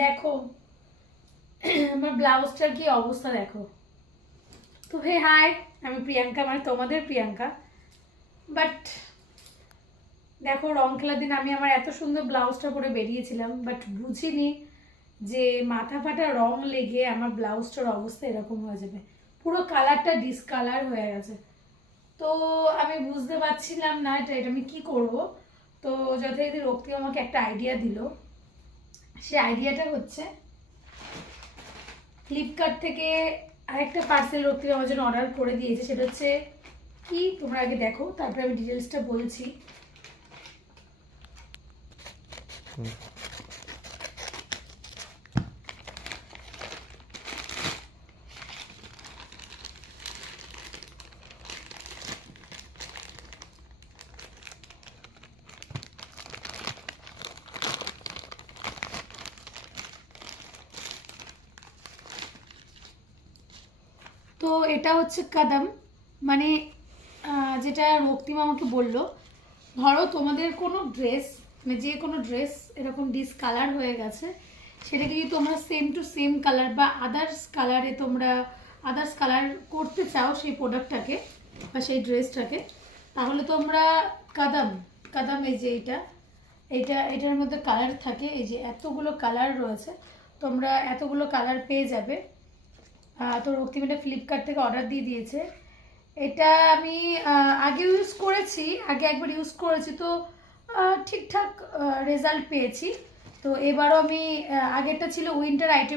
দেখো আমার ব্লাউজটার কি অবস্থা দেখো। তো হে হাই, আমি প্রিয়াঙ্কা, মানে তোমাদের প্রিয়াঙ্কা। বাট দেখো, রং খেলার দিন আমি আমার এত সুন্দর ব্লাউজটা পরে বেরিয়েছিলাম, বাট বুঝিনি যে মাথা ফাটা রং লেগে আমার ব্লাউজটার অবস্থা এরকম হয়ে যাবে। পুরো কালারটা ডিসকালার হয়ে গেছে। তো আমি বুঝতে পারছিলাম না এটা আমি কি করব। তো যথারীতি রক্তি আমাকে একটা আইডিয়া দিল। সেই আইডিয়াটা হচ্ছে, ফ্লিপকার্ট থেকে আরেকটা পার্সেল রক্তি আমার জন্য অর্ডার করে দিয়েছে। সেটা হচ্ছে কি, তোমরা আগে দেখো, তারপরে আমি ডিটেলসটা বলছি। তো এটা হচ্ছে কাদাম, মানে যেটা রক্তিম আমাকে বলল, ধরো তোমাদের কোনো ড্রেস, মানে যে কোনো ড্রেস এরকম ডিসকালার হয়ে গেছে, সেটাকে যদি তোমরা সেম টু সেম কালার বা আদার্স কালার করতে চাও সেই প্রোডাক্টটাকে বা সেই ড্রেসটাকে, তাহলে তোমরা কাদাম কাদাম এই যে এটার মধ্যে কালার থাকে, এই যে এতগুলো কালার রয়েছে, তোমরা এতগুলো কালার পেয়ে যাবে। তো রক্তিম এটা ফ্লিপকার্ট থেকে অর্ডার দিয়ে দিয়েছে। এটা আমি আগে ইউজ করেছি, আগে একবার ইউজ করেছি, তো ঠিকঠাক রেজাল্ট পেয়েছি। তো এবারও আমি, আগেরটা ছিল উইন্টার আইটেম।